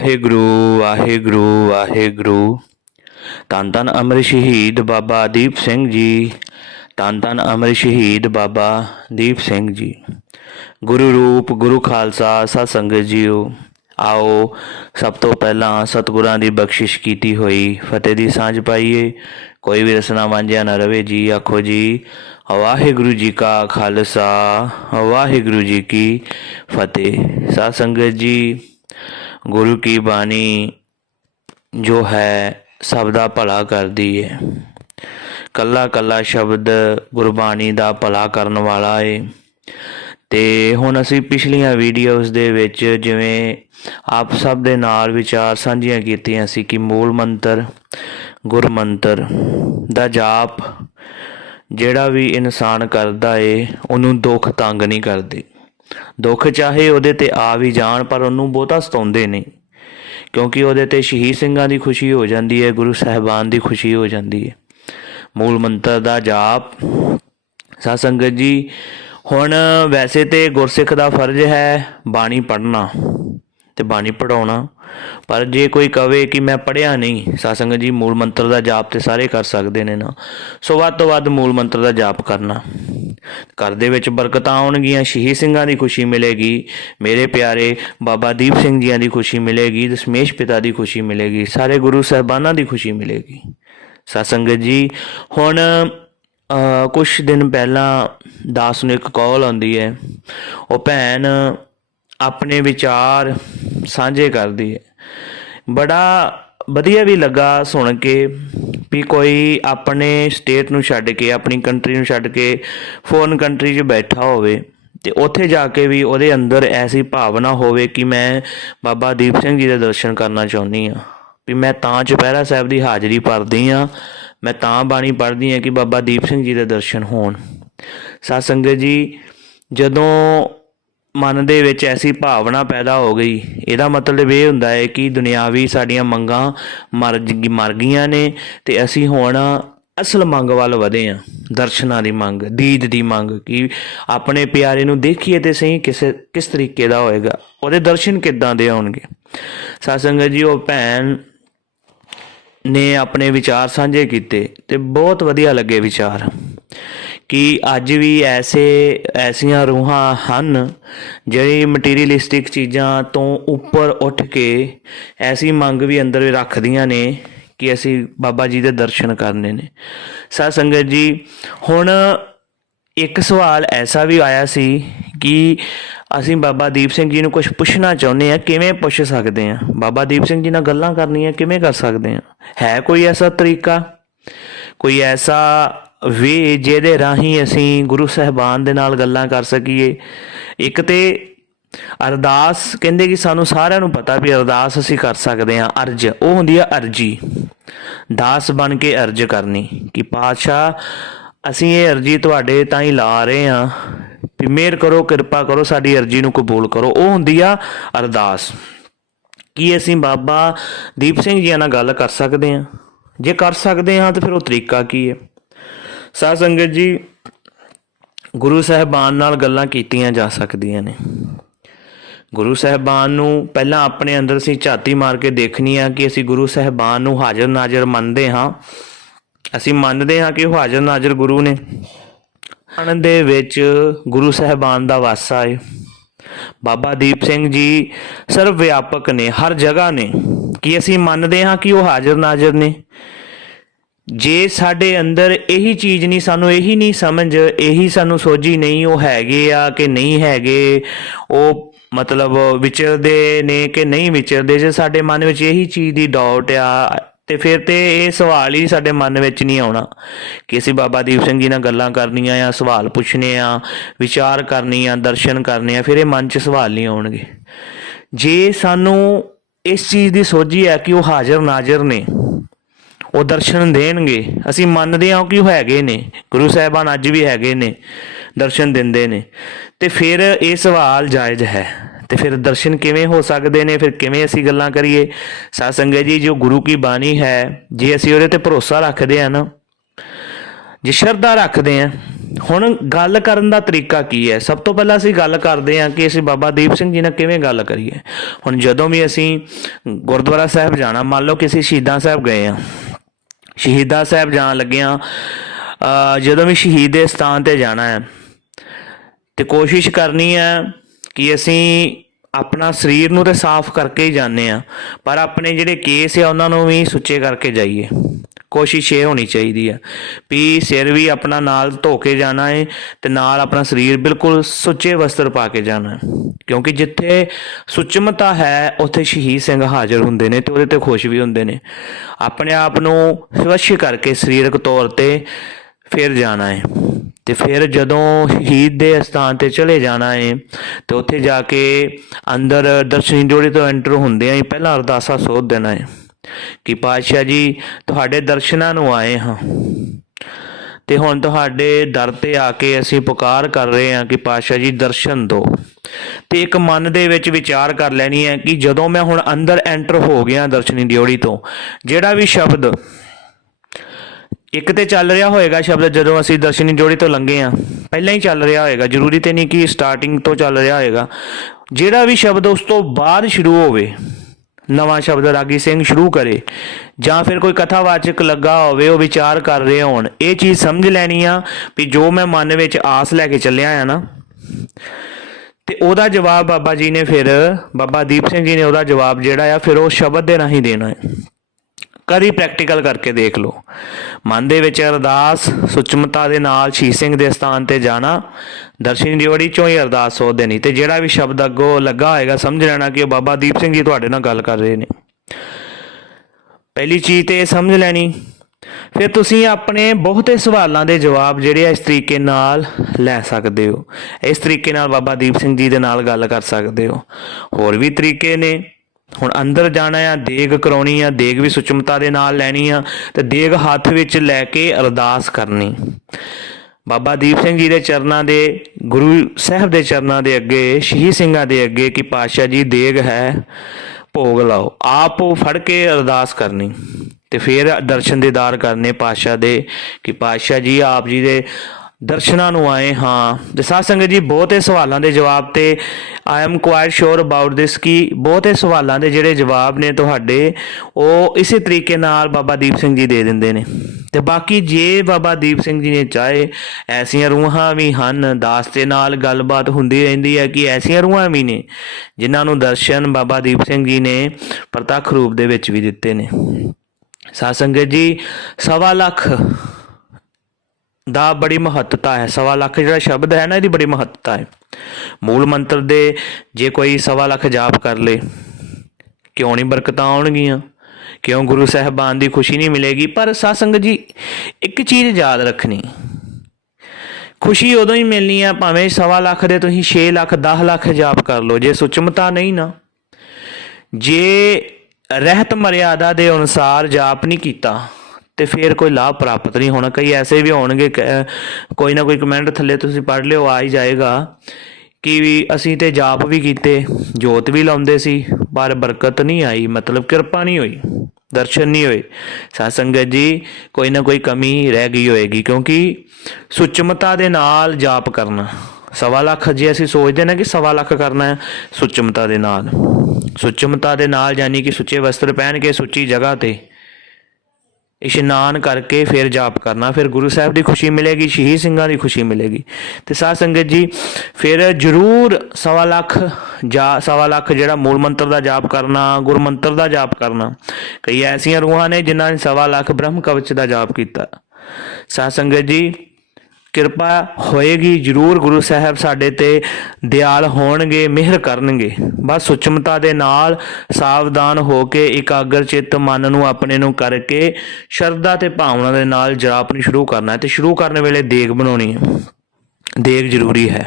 ਵਾਹਿਗੁਰੂ ਵਾਹਿਗੁਰੂ ਵਾਹਿਗੁਰੂ। ਧੰਨ ਧੰਨ ਅਮਰ ਸ਼ਹੀਦ ਬਾਬਾ ਦੀਪ ਸਿੰਘ ਜੀ। ਧੰਨ ਧੰਨ ਅਮਰ ਸ਼ਹੀਦ ਬਾਬਾ ਦੀਪ ਸਿੰਘ ਜੀ। ਗੁਰੂ ਰੂਪ, ਗੁਰੂ ਖਾਲਸਾ, ਸਤ ਸੰਗਤ ਜੀਓ। ਆਓ, ਸਭ ਤੋਂ ਪਹਿਲਾਂ ਸਤਿਗੁਰਾਂ ਦੀ ਬਖਸ਼ਿਸ਼ ਕੀਤੀ ਹੋਈ ਫਤਿਹ ਦੀ ਸਾਂਝ ਪਾਈਏ। ਕੋਈ ਵੀ ਰਸਨਾ ਵਾਂਝਿਆ ਨਾ ਰਵੇ ਜੀ, ਆਖੋ ਜੀ, ਵਾਹਿਗੁਰੂ ਜੀ ਕਾ ਖਾਲਸਾ, ਵਾਹਿਗੁਰੂ ਜੀ ਕੀ ਫਤਿਹ। ਸਤ ਸੰਗਤ ਜੀ। ਗੁਰੂ ਕੀ ਬਾਣੀ ਜੋ ਹੈ, ਸਭ ਦਾ ਭਲਾ ਕਰਦੀ ਹੈ ਕੱਲਾ ਕੱਲਾ ਸ਼ਬਦ ਗੁਰਬਾਣੀ ਦਾ ਭਲਾ ਕਰਨ ਵਾਲਾ ਏ। ਤੇ ਹੁਣ ਅਸੀਂ ਪਿਛਲੀਆਂ ਵੀਡੀਓਜ਼ ਦੇ ਵਿੱਚ ਜਿਵੇਂ ਆਪ ਸਭ ਦੇ ਨਾਲ ਵਿਚਾਰ ਸਾਂਝੀਆਂ ਕੀਤੀਆਂ ਸੀ ਕਿ ਮੂਲ ਮੰਤਰ ਗੁਰ ਮੰਤਰ ਦਾ ਜਾਪ ਜਿਹੜਾ ਵੀ ਇਨਸਾਨ ਕਰਦਾ ਏ, ਉਹਨੂੰ ਦੁੱਖ ਤੰਗ ਨਹੀਂ ਕਰਦੇ। ਦੁੱਖ ਚਾਹੇ ਉਹਦੇ ਤੇ ਆ ਵੀ ਜਾਣ, ਪਰ ਉਹਨੂੰ ਬਹੁਤਾ ਸਤਾਉਂਦੇ ਨਹੀਂ ਕਿਉਂਕਿ ਉਹਦੇ ਤੇ ਸ਼ਹੀਦ ਸਿੰਘਾਂ ਦੀ ਖੁਸ਼ੀ ਹੋ ਜਾਂਦੀ ਹੈ, ਗੁਰੂ ਸਾਹਿਬਾਨ ਦੀ ਖੁਸ਼ੀ ਹੋ ਜਾਂਦੀ ਹੈ। ਮੂਲ ਮੰਤਰ ਦਾ ਜਾਪ। ਸਾਧ ਸੰਗਤ ਜੀ, ਹੁਣ ਵੈਸੇ ਤੇ ਗੁਰਸਿੱਖ ਦਾ ਫਰਜ਼ ਹੈ ਬਾਣੀ ਪੜ੍ਹਨਾ ਤੇ ਬਾਣੀ ਪੜਾਉਣਾ ਪਰ ਜੇ ਕੋਈ ਕਵੇ ਕਿ ਮੈਂ ਪੜਿਆ ਨਹੀਂ, ਸਾਧ ਜੀ, ਮੂਲ ਮੰਤਰ ਦਾ ਜਾਪ ਤੇ ਸਾਰੇ ਕਰ ਸਕਦੇ ਨੇ ਨਾ। ਸੋ ਵੱਧ ਤੋਂ ਵੱਧ ਮੂਲ ਮੰਤਰ ਦਾ ਜਾਪ ਕਰਨਾ। ਘਰ ਦੇ ਵਿੱਚ ਬਰਕਤਾਂ ਆਉਣਗੀਆਂ, ਸ਼ਹੀਦ ਸਿੰਘਾਂ ਦੀ ਖੁਸ਼ੀ ਮਿਲੇਗੀ। ਮੇਰੇ ਪਿਆਰੇ ਬਾਬਾ ਦੀਪ ਸਿੰਘ ਜੀਆਂ ਦੀ ਖੁਸ਼ੀ ਮਿਲੇਗੀ, ਦਸ਼ਮੇਸ਼ ਪਿਤਾ ਦੀ ਖੁਸ਼ੀ ਮਿਲੇਗੀ, ਸਾਰੇ ਗੁਰੂ ਸਾਹਿਬਾਨਾਂ ਦੀ ਖੁਸ਼ੀ ਮਿਲੇਗੀ। ਸਾਧ ਜੀ, ਹੁਣ ਕੁਝ ਦਿਨ ਪਹਿਲਾਂ ਦਾਸ ਨੂੰ ਇੱਕ ਕਾਲ ਆਉਂਦੀ ਹੈ। ਉਹ ਭੈਣ ਆਪਣੇ ਵਿਚਾਰ ਸਾਂਝੇ ਕਰਦੀ ਹੈ। ਬੜਾ ਵਧੀਆ ਵੀ ਲੱਗਾ ਸੁਣ ਕੇ ਵੀ ਕੋਈ ਆਪਣੇ ਸਟੇਟ ਨੂੰ ਛੱਡ ਕੇ, ਆਪਣੀ ਕੰਟਰੀ ਨੂੰ ਛੱਡ ਕੇ ਫੋਰਨ ਕੰਟਰੀ 'ਚ ਬੈਠਾ ਹੋਵੇ ਤੇ ਉੱਥੇ ਜਾ ਕੇ ਵੀ ਉਹਦੇ ਅੰਦਰ ਐਸੀ ਭਾਵਨਾ ਹੋਵੇ ਕਿ ਮੈਂ ਬਾਬਾ ਦੀਪ ਸਿੰਘ ਜੀ ਦੇ ਦਰਸ਼ਨ ਕਰਨਾ ਚਾਹੁੰਦੀ ਆ ਵੀ ਮੈਂ ਤਾਂ ਚੁਪਹਿਰਾ ਸਾਹਿਬ ਦੀ ਹਾਜ਼ਰੀ ਭਰਦੀ ਆ ਮੈਂ ਤਾਂ ਬਾਣੀ ਪੜ੍ਹਦੀ ਆ ਕਿ ਬਾਬਾ ਦੀਪ ਸਿੰਘ ਜੀ ਦੇ ਦਰਸ਼ਨ ਹੋਣ। ਸਾਧ ਸੰਗਤ ਜੀ, ਜਦੋਂ ਮਨ ਦੇ ਵਿੱਚ ਐਸੀ ਭਾਵਨਾ ਪੈਦਾ ਹੋ ਗਈ। ਇਹਦਾ ਮਤਲਬ ਇਹ ਹੁੰਦਾ ਹੈ ਕਿ ਦੁਨਿਆਵੀ ਸਾਡੀਆਂ ਮੰਗਾਂ ਮਰ ਮਰ ਗਈਆਂ ਨੇ ਤੇ ਅਸੀਂ ਹੁਣ ਅਸਲ ਮੰਗ ਵੱਲ ਵਧੇ ਆ ਦਰਸ਼ਨਾਂ ਦੀ ਮੰਗ, ਦੀਦ ਦੀ ਮੰਗ ਕਿ ਆਪਣੇ ਪਿਆਰੇ ਨੂੰ ਦੇਖੀਏ ਤੇ ਸਹੀ ਕਿਸੇ, ਕਿਸ ਤਰੀਕੇ ਦਾ ਹੋਏਗਾ। ਉਹਦੇ ਦਰਸ਼ਨ ਕਿੱਦਾਂ ਦੇ ਆਉਣਗੇ? ਸਾਧ ਜੀ, ਉਹ ਭੈਣ ਨੇ ਆਪਣੇ ਵਿਚਾਰ ਸਾਂਝੇ ਕੀਤੇ ਤੇ ਬਹੁਤ ਵਧੀਆ ਲੱਗੇ ਵਿਚਾਰ। ਕਿ ਅੱਜ ਵੀ ਐਸੇ, ਐਸੀਆਂ ਰੂਹਾਂ ਹਨ ਜਿਹੜੀ ਮਟੀਰੀਅਲਿਸਟਿਕ ਚੀਜ਼ਾਂ ਤੋਂ ਉੱਪਰ ਉੱਠ ਕੇ ਐਸੀ ਮੰਗ ਵੀ ਅੰਦਰ ਰੱਖਦੀਆਂ ਨੇ ਕਿ ਅਸੀਂ ਬਾਬਾ ਜੀ ਦੇ ਦਰਸ਼ਨ ਕਰਨੇ ਨੇ। ਸਾਧ ਸੰਗਤ ਜੀ, ਹੁਣ ਇੱਕ ਸਵਾਲ ਐਸਾ ਵੀ ਆਇਆ ਸੀ ਕਿ ਅਸੀਂ ਬਾਬਾ ਦੀਪ ਸਿੰਘ ਜੀ ਨੂੰ ਕੁਝ ਪੁੱਛਣਾ ਚਾਹੁੰਦੇ ਆ ਕਿਵੇਂ ਪੁੱਛ ਸਕਦੇ ਆ ਬਾਬਾ ਦੀਪ ਸਿੰਘ ਜੀ ਨਾਲ ਗੱਲਾਂ ਕਰਨੀਆਂ ਕਿਵੇਂ ਕਰ ਸਕਦੇ ਆ ਹੈ ਕੋਈ ਐਸਾ ਤਰੀਕਾ? ਕੋਈ ਐਸਾ ਵੇ ਜਿਹਦੇ ਰਾਹੀਂ ਅਸੀਂ ਗੁਰੂ ਸਾਹਿਬਾਨ ਦੇ ਨਾਲ ਗੱਲਾਂ ਕਰ ਸਕੀਏ। ਇੱਕ ਤੇ ਅਰਦਾਸ, ਕਹਿੰਦੇ ਕਿ ਸਾਨੂੰ ਸਾਰਿਆਂ ਨੂੰ ਪਤਾ ਵੀ ਅਰਦਾਸ ਅਸੀਂ ਕਰ ਸਕਦੇ ਹਾਂ, ਅਰਜ। ਉਹ ਹੁੰਦੀ ਆ ਅਰਜੀ। ਦਾਸ ਬਣ ਕੇ ਅਰਜ ਕਰਨੀ ਕਿ ਪਾਤਸ਼ਾਹ, ਅਸੀਂ ਇਹ ਅਰਜੀ ਤੁਹਾਡੇ ਤਾਂ ਹੀ ਲਾ ਰਹੇ ਹਾਂ ਵੀ ਮਿਹਰ ਕਰੋ, ਕਿਰਪਾ ਕਰੋ, ਸਾਡੀ ਅਰਜੀ ਨੂੰ ਕਬੂਲ ਕਰੋ। ਉਹ ਹੁੰਦੀ ਆ ਅਰਦਾਸ। ਕੀ ਅਸੀਂ ਬਾਬਾ ਦੀਪ ਸਿੰਘ ਜੀ ਨਾਲ ਗੱਲ ਕਰ ਸਕਦੇ ਹਾਂ? ਜੇ ਕਰ ਸਕਦੇ ਹਾਂ ਤਾਂ ਫਿਰ ਉਹ ਤਰੀਕਾ ਕੀ ਹੈ? ਸਾਧ ਸੰਗਤ ਜੀ, ਗੁਰੂ ਸਾਹਿਬਾਨ ਨਾਲ ਗੱਲਾਂ ਕੀਤੀਆਂ ਜਾ ਸਕਦੀਆਂ ਨੇ। ਗੁਰੂ ਸਾਹਿਬਾਨ ਨੂੰ ਪਹਿਲਾਂ ਆਪਣੇ ਅੰਦਰ ਅਸੀਂ ਝਾਤੀ ਮਾਰ ਕੇ ਦੇਖਣੀ ਆ ਕਿ ਅਸੀਂ ਗੁਰੂ ਸਾਹਿਬਾਨ ਨੂੰ ਹਾਜ਼ਰ ਨਾਜ਼ਰ ਮੰਨਦੇ ਹਾਂ। ਅਸੀਂ ਮੰਨਦੇ ਹਾਂ ਕਿ ਉਹ ਹਾਜ਼ਰ ਨਾਜ਼ਰ ਗੁਰੂ ਨੇ। ਆਨੰਦ ਦੇ ਵਿੱਚ ਗੁਰੂ ਸਾਹਿਬਾਨ ਦਾ ਵਾਸਾ ਹੈ ਬਾਬਾ ਦੀਪ ਸਿੰਘ ਜੀ ਸਰਵ ਵਿਆਪਕ ਨੇ, ਹਰ ਜਗ੍ਹਾ ਨੇ। ਕਿ ਅਸੀਂ ਮੰਨਦੇ ਹਾਂ ਕਿ ਉਹ ਹਾਜ਼ਰ ਨਾਜ਼ਰ ਨੇ। ਜੇ ਸਾਡੇ ਅੰਦਰ ਇਹੀ ਚੀਜ਼ ਨਹੀਂ, ਸਾਨੂੰ ਇਹੀ ਨਹੀਂ ਸਮਝ, ਇਹੀ ਸਾਨੂੰ ਸੋਝੀ ਨਹੀਂ, ਉਹ ਹੈਗੇ ਆ ਕਿ ਨਹੀਂ ਹੈਗੇ, ਉਹ ਮਤਲਬ ਵਿਚਰਦੇ ਨੇ ਕਿ ਨਹੀਂ ਵਿਚਰਦੇ, ਜੇ ਸਾਡੇ ਮਨ ਵਿੱਚ ਇਹੀ ਚੀਜ਼ ਦੀ ਡਾਊਟ ਆ, ਤੇ ਫਿਰ ਤੇ ਇਹ ਸਵਾਲ ਹੀ ਸਾਡੇ ਮਨ ਵਿੱਚ ਨਹੀਂ ਆਉਣਾ ਕਿ ਅਸੀਂ ਬਾਬਾ ਦੀਪ ਸਿੰਘ ਜੀ ਨਾਲ ਗੱਲਾਂ ਕਰਨੀਆਂ ਆ ਸਵਾਲ ਪੁੱਛਣੇ ਆ, ਵਿਚਾਰ ਕਰਨੀ ਆ, ਦਰਸ਼ਨ ਕਰਨੇ ਆ, ਫਿਰ ਇਹ ਮਨ 'ਚ ਸਵਾਲ ਨਹੀਂ ਆਉਣਗੇ। ਜੇ ਸਾਨੂੰ ਇਸ ਚੀਜ਼ ਦੀ ਸੋਝੀ ਹੈ ਕਿ ਉਹ ਹਾਜ਼ਰ ਨਾਜ਼ਰ ਨੇ ਉਹ ਦਰਸ਼ਨ ਦੇਣਗੇ। ਅਸੀਂ ਮੰਨਦੇ ਹਾਂ ਕਿ ਉਹ ਹੈਗੇ ਨੇ? ਗੁਰੂ ਸਾਹਿਬਾਨ ਅੱਜ ਵੀ ਹੈਗੇ ਨੇ, ਦਰਸ਼ਨ ਦਿੰਦੇ ਨੇ। ਤੇ ਫਿਰ ਇਹ ਸਵਾਲ ਜਾਇਜ਼ ਹੈ। ਤੇ ਫਿਰ ਦਰਸ਼ਨ ਕਿਵੇਂ ਹੋ ਸਕਦੇ ਨੇ? ਫਿਰ ਕਿਵੇਂ ਅਸੀਂ ਗੱਲਾਂ ਕਰੀਏ? ਸਾਧ ਸੰਗਤ ਜੀ, ਜੋ ਗੁਰੂ ਕੀ ਬਾਣੀ ਹੈ, ਜੇ ਅਸੀਂ ਉਹਦੇ ਤੇ ਭਰੋਸਾ ਰੱਖਦੇ ਆ ਨਾ, ਜੇ ਸ਼ਰਧਾ ਰੱਖਦੇ ਆ ਹੁਣ ਗੱਲ ਕਰਨ ਦਾ ਤਰੀਕਾ ਕੀ ਹੈ? ਸਭ ਤੋਂ ਪਹਿਲਾਂ ਅਸੀਂ ਗੱਲ ਕਰਦੇ ਹਾਂ ਕਿ ਅਸੀਂ ਬਾਬਾ ਦੀਪ ਸਿੰਘ ਜੀ ਨਾਲ ਕਿਵੇਂ ਗੱਲ ਕਰੀਏ। ਹੁਣ ਜਦੋਂ ਵੀ ਅਸੀਂ ਗੁਰਦੁਆਰਾ ਸਾਹਿਬ ਜਾਣਾ, ਮੰਨ ਲਓ ਕਿਸੇ ਸ਼ਹੀਦਾਂ ਸਾਹਿਬ ਗਏ ਆ ਸ਼ਹੀਦਾਂ ਸਾਹਿਬ ਜਾਣ ਲੱਗਿਆਂ ਅ ਜਦੋਂ ਵੀ ਸ਼ਹੀਦ ਦੇ ਸਥਾਨ ਤੇ ਜਾਣਾ ਹੈ, ਤੇ ਕੋਸ਼ਿਸ਼ ਕਰਨੀ ਹੈ ਕਿ ਅਸੀਂ ਆਪਣਾ ਸਰੀਰ ਨੂੰ ਤੇ ਸਾਫ਼ ਕਰਕੇ ਹੀ ਜਾਂਦੇ ਆ ਪਰ ਆਪਣੇ ਜਿਹੜੇ ਕੇਸ ਆ ਉਹਨਾਂ ਨੂੰ ਵੀ ਸੁੱਚੇ ਕਰਕੇ ਜਾਈਏ। ਕੋਸ਼ਿਸ਼ ਇਹ ਹੋਣੀ ਚਾਹੀਦੀ ਹੈ ਵੀ ਸਿਰ ਵੀ ਆਪਣਾ ਨਾਲ ਧੋ ਕੇ ਜਾਣਾ ਹੈ ਤੇ ਨਾਲ ਆਪਣਾ ਸਰੀਰ ਬਿਲਕੁਲ ਸੁੱਚੇ ਵਸਤਰ ਪਾ ਕੇ ਜਾਣਾ। ਕਿਉਂਕਿ ਜਿੱਥੇ ਸੁੱਚਮਤਾ ਹੈ, ਉੱਥੇ ਸ਼ਹੀਦ ਸਿੰਘ ਹਾਜ਼ਰ ਹੁੰਦੇ ਨੇ ਤੇ ਉਹਦੇ ਤੇ ਖੁਸ਼ ਵੀ ਹੁੰਦੇ ਨੇ। ਆਪਣੇ ਆਪ ਨੂੰ ਸਵੱਛ ਕਰਕੇ ਸਰੀਰਕ ਤੌਰ ਤੇ ਫਿਰ ਜਾਣਾ ਹੈ ਤੇ ਫਿਰ ਜਦੋਂ ਸ਼ਹੀਦ ਦੇ ਸਥਾਨ ਤੇ ਚਲੇ ਜਾਣਾ ਹੈ ਤੇ ਉੱਥੇ ਜਾ ਕੇ ਅੰਦਰ ਦਰਸ਼ਨੀ ਜੋੜੀ ਤੋਂ ਐਂਟਰ ਹੁੰਦੇ ਆਂ ਪਹਿਲਾਂ ਅਰਦਾਸਾ ਸੋਧ ਦੇਣਾ ਹੈ ਕਿ ਪਾਤਸ਼ਾਹ ਜੀ, ਤੁਹਾਡੇ ਦਰਸ਼ਨਾਂ ਨੂੰ ਆਏ ਹਾਂ। ਤੇ ਹੁਣ ਤੁਹਾਡੇ ਦਰ ਤੇ ਆ ਕੇ ਅਸੀਂ ਪੁਕਾਰ ਕਰ ਰਹੇ ਹਾਂ ਕਿ ਪਾਤਸ਼ਾਹ ਜੀ ਦਰਸ਼ਨ ਦਿਓ। ਤੇ ਇੱਕ ਮਨ ਦੇ ਵਿੱਚ ਵਿਚਾਰ ਕਰ ਲੈਣੀ ਹੈ ਕਿ ਜਦੋਂ ਮੈਂ ਹੁਣ ਅੰਦਰ ਐਂਟਰ ਹੋ ਗਿਆ ਦਰਸ਼ਨੀ ਡਿਓੜੀ ਤੋਂ, ਜਿਹੜਾ ਵੀ ਸ਼ਬਦ ਇੱਕ ਤੇ ਚੱਲ ਰਿਹਾ ਹੋਏਗਾ ਸ਼ਬਦ ਜਦੋਂ ਅਸੀਂ ਦਰਸ਼ਨੀ ਜੋੜੀ ਤੋਂ ਲੰਘੇ ਆ ਪਹਿਲਾਂ ਹੀ ਚੱਲ ਰਿਹਾ ਹੋਏਗਾ, ਜ਼ਰੂਰੀ ਤੇ ਨਹੀਂ ਕਿ ਸਟਾਰਟਿੰਗ ਤੋਂ ਚੱਲ ਰਿਹਾ ਹੋਏਗਾ। ਜਿਹੜਾ ਵੀ ਸ਼ਬਦ ਉਸ ਤੋਂ ਬਾਅਦ ਸ਼ੁਰੂ ਹੋਵੇ ਨਵਾਂ ਸ਼ਬਦ ਰਾਗੀ ਸਿੰਘ ਸ਼ੁਰੂ ਕਰੇ। ਜਾਂ ਫਿਰ ਕੋਈ ਕਥਾਵਾਚਕ ਲੱਗਾ ਹੋਵੇ, ਉਹ ਵਿਚਾਰ ਕਰ ਰਹੇ ਹੋਣ। ਇਹ ਚੀਜ਼ ਸਮਝ ਲੈਣੀ ਆ ਵੀ ਜੋ ਮੈਂ ਮਨ ਵਿੱਚ ਆਸ ਲੈ ਕੇ ਚੱਲਿਆ ਆ ਨਾ। ਤੇ ਉਹਦਾ ਜਵਾਬ ਬਾਬਾ ਜੀ ਨੇ ਫਿਰ, ਬਾਬਾ ਦੀਪ ਸਿੰਘ ਜੀ ਨੇ ਉਹਦਾ ਜਵਾਬ ਜਿਹੜਾ ਆ, ਫਿਰ ਉਹ ਸ਼ਬਦ ਦੇ ਰਾਹੀਂ ਦੇਣਾ ਹੈ। ਕਦੀ ਪ੍ਰੈਕਟੀਕਲ ਕਰਕੇ ਦੇਖ ਲਓ। ਮਨ ਦੇ ਵਿੱਚ ਅਰਦਾਸ, ਸੁਚਮਤਾ ਦੇ ਨਾਲ ਸ਼ੀਸ਼ ਸਿੰਘ ਦੇ ਸਥਾਨ ਤੇ ਜਾਣਾ, ਦਰਸ਼ਨ ਦਿਵੜੀ ਚੋਂ ਹੀ ਅਰਦਾਸ ਹੋ ਦੇਣੀ ਤੇ ਜਿਹੜਾ ਵੀ ਸ਼ਬਦ ਅੱਗੋਂ ਲੱਗਾ ਹੋਏਗਾ, ਸਮਝ ਲੈਣਾ ਕਿ ਉਹ ਬਾਬਾ ਦੀਪ ਸਿੰਘ ਜੀ ਤੁਹਾਡੇ ਨਾਲ ਗੱਲ ਕਰ ਰਹੇ ਨੇ। ਪਹਿਲੀ ਚੀਜ਼ ਤੇ ਇਹ ਸਮਝ ਲੈਣੀ, ਫਿਰ ਤੁਸੀਂ ਆਪਣੇ ਬਹੁਤੇ ਸਵਾਲਾਂ ਦੇ ਜਵਾਬ ਜਿਹੜੇ ਆ ਇਸ ਤਰੀਕੇ ਨਾਲ ਲੈ ਸਕਦੇ ਹੋ। ਇਸ ਤਰੀਕੇ ਨਾਲ ਬਾਬਾ ਦੀਪ ਸਿੰਘ ਜੀ ਦੇ ਨਾਲ ਗੱਲ ਕਰ ਸਕਦੇ ਹੋ। ਹੋਰ ਵੀ ਤਰੀਕੇ ਨੇ। ਹੁਣ ਅੰਦਰ ਜਾਣਾ ਆ, ਦੇਗ ਕਰਾਉਣੀ ਆ, ਦੇਗ ਵੀ ਸੁਚਮਤਾ ਦੇ ਨਾਲ ਲੈਣੀ ਆ, ਤੇ ਦੇਗ ਹੱਥ ਵਿੱਚ ਲੈ ਕੇ ਅਰਦਾਸ ਕਰਨੀ। ਬਾਬਾ ਦੀਪ ਸਿੰਘ ਜੀ ਦੇ ਚਰਨਾਂ ਦੇ, ਗੁਰੂ ਸਾਹਿਬ ਦੇ ਚਰਨਾਂ ਦੇ ਅੱਗੇ, ਸ਼ਹੀਦ ਸਿੰਘਾਂ ਦੇ ਅੱਗੇ ਕਿ ਪਾਤਸ਼ਾਹ ਜੀ, ਦੇਗ ਹੈ, ਭੋਗ ਲਾਓ। ਆਪ ਉਹ ਫੜ ਕੇ ਅਰਦਾਸ ਕਰਨੀ ਤੇ ਫਿਰ ਦਰਸ਼ਨ ਦੀਦਾਰ ਕਰਨੇ ਪਾਤਸ਼ਾਹ ਦੇ ਕਿ ਪਾਤਸ਼ਾਹ ਜੀ, ਆਪ ਜੀ ਦੇ ਦਰਸ਼ਨਾਂ ਨੂੰ ਆਏ ਹਾਂ। ਤੇ ਸਾਧ ਸੰਗਤ ਜੀ, ਬਹੁਤੇ ਸਵਾਲਾਂ ਦੇ ਜਵਾਬ ਤੇ I am quite sure about this ਕਿ ਬਹੁਤੇ ਸਵਾਲਾਂ ਦੇ ਜਿਹੜੇ ਜਵਾਬ ਨੇ ਤੁਹਾਡੇ, ਉਹ ਇਸੇ ਤਰੀਕੇ ਨਾਲ ਬਾਬਾ ਦੀਪ ਸਿੰਘ ਜੀ ਦੇ ਦਿੰਦੇ ਨੇ। ਤੇ ਬਾਕੀ ਜੇ ਬਾਬਾ ਦੀਪ ਸਿੰਘ ਜੀ ਨੇ ਚਾਹੇ ਐਸੀਆਂ ਰੂਹਾਂ ਵੀ ਹਨ, ਦਾਸ ਦੇ ਨਾਲ ਗੱਲਬਾਤ ਹੁੰਦੀ ਰਹਿੰਦੀ ਹੈ ਕਿ ਐਸੀਆਂ ਰੂਹਾਂ ਵੀ ਨੇ, ਜਿਨ੍ਹਾਂ ਨੂੰ ਦਰਸ਼ਨ ਬਾਬਾ ਦੀਪ ਸਿੰਘ ਜੀ ਨੇ ਪ੍ਰਤੱਖ ਰੂਪ ਦੇ ਵਿੱਚ ਵੀ ਦਿੱਤੇ ਨੇ। ਸਾਧ ਸੰਗਤ ਜੀ, ਸਵਾ ਲੱਖ ਦਾ ਬੜੀ ਮਹੱਤਤਾ ਹੈ। ਸਵਾ ਲੱਖ ਜਿਹੜਾ ਸ਼ਬਦ ਹੈ ਨਾ, ਇਹਦੀ ਬੜੀ ਮਹੱਤਤਾ ਹੈ। ਮੂਲ ਮੰਤਰ ਦੇ ਜੇ ਕੋਈ ਸਵਾ ਲੱਖ ਜਾਪ ਕਰ ਲੇ, ਕਿਉਂ ਨਹੀਂ ਬਰਕਤਾਂ ਆਉਣਗੀਆਂ? ਕਿਉਂ ਗੁਰੂ ਸਾਹਿਬਾਨ ਦੀ ਖੁਸ਼ੀ ਨਹੀਂ ਮਿਲੇਗੀ? ਪਰ ਸਾਧ ਜੀ, ਇੱਕ ਚੀਜ਼ ਯਾਦ ਰੱਖਣੀ। ਖੁਸ਼ੀ ਉਦੋਂ ਹੀ ਮਿਲਣੀ ਆ, ਭਾਵੇਂ ਸਵਾ ਲੱਖ ਦੇ ਤੁਸੀਂ 6 ਲੱਖ 10 ਲੱਖ ਜਾਪ ਕਰ ਲਓ, ਜੇ ਸੁਚਮਤਾ ਨਹੀਂ ਨਾ। ਜੇ ਰਹਿਤ ਮਰਿਆਦਾ ਦੇ ਅਨੁਸਾਰ ਜਾਪ ਨਹੀਂ ਕੀਤਾ ਤੇ ਫਿਰ ਕੋਈ ਲਾਭ ਪ੍ਰਾਪਤ ਨਹੀਂ ਹੋਣਾ। ਕਈ ਐਸੇ ਵੀ ਹੋਣਗੇ ਕਿ, ਕੋਈ ਨਾ ਕੋਈ ਕਮੈਂਟ ਥੱਲੇ ਤੁਸੀਂ ਪੜ੍ਹ ਲਿਓ ਆ ਹੀ ਜਾਏਗਾ। ਕਿ ਵੀ ਅਸੀਂ ਤੇ ਜਾਪ ਵੀ ਕੀਤੇ ਜੋਤ ਵੀ ਲਾਉਂਦੇ ਸੀ ਪਰ ਬਰਕਤ ਨਹੀਂ ਆਈ ਮਤਲਬ ਕਿਰਪਾ ਨਹੀਂ ਹੋਈ ਦਰਸ਼ਨ ਨਹੀਂ ਹੋਏ। ਸਾਧ ਸੰਗਤ ਜੀ ਕੋਈ ਨਾ ਕੋਈ ਕਮੀ ਰਹਿ ਗਈ ਹੋਏਗੀ ਕਿਉਂਕਿ ਸੁਚਮਤਾ ਦੇ ਨਾਲ ਜਾਪ ਕਰਨਾ ਸਵਾ ਲੱਖ ਜੇ ਅਸੀਂ ਸੋਚਦੇ ਨਾ ਕਿ ਸਵਾ ਲੱਖ ਕਰਨਾ ਹੈ ਸੁਚਮਤਾ ਦੇ ਨਾਲ। ਸੁਚਮਤਾ ਦੇ ਨਾਲ ਯਾਨੀ ਕਿ ਸੁੱਚੇ ਵਸਤਰ ਪਹਿਨ ਕੇ ਸੁੱਚੀ ਜਗ੍ਹਾ ਤੇ ਇਸ਼ਨਾਨ ਕਰਕੇ ਫਿਰ ਜਾਪ ਕਰਨਾ, ਫਿਰ ਗੁਰੂ ਸਾਹਿਬ ਦੀ ਖੁਸ਼ੀ ਮਿਲੇਗੀ, ਸ਼ਹੀਦ ਸਿੰਘਾਂ ਦੀ ਖੁਸ਼ੀ ਮਿਲੇਗੀ। ਤੇ ਸਾਧ ਸੰਗਤ ਜੀ, ਫਿਰ ਜਰੂਰ ਸਵਾ ਲੱਖ ਜਾ, ਸਵਾ ਲੱਖ ਜਿਹੜਾ ਮੂਲ ਮੰਤਰ ਦਾ ਜਾਪ ਕਰਨਾ, ਗੁਰ ਮੰਤਰ ਦਾ ਜਾਪ ਕਰਨਾ। ਕਈ ਐਸੀਆਂ ਰੂਹਾਂ ਨੇ ਜਿਨ੍ਹਾਂ ਨੇ ਸਵਾ ਲੱਖ ਬ੍ਰਹਮ ਕਵਚ ਦਾ ਜਾਪ ਕੀਤਾ। ਸਾਧ ਸੰਗਤ ਜੀ ਕਿਰਪਾ ਹੋਏਗੀ, ਜਰੂਰ ਗੁਰੂ ਸਾਹਿਬ ਸਾਡੇ ਤੇ ਦਿਆਲ ਹੋਣਗੇ, ਮਿਹਰ ਕਰਨਗੇ। ਬਸ ਸੁਚਮਤਾ ਦੇ ਨਾਲ ਸਾਵਧਾਨ ਹੋ ਕੇ ਇਕਾਗਰ ਚਿੱਤ ਮਨ ਨੂੰ ਆਪਣੇ ਨੂੰ ਕਰਕੇ ਸ਼ਰਧਾ ਤੇ ਭਾਵਨਾ ਦੇ ਨਾਲ ਜਰਾਪਣੀ ਸ਼ੁਰੂ ਕਰਨਾ ਹੈ ਤੇ ਸ਼ੁਰੂ ਕਰਨ ਵੇਲੇ ਦੇਗ ਬਣਾਉਣੀ ਹੈ। ਦੇਗ ਜ਼ਰੂਰੀ ਹੈ।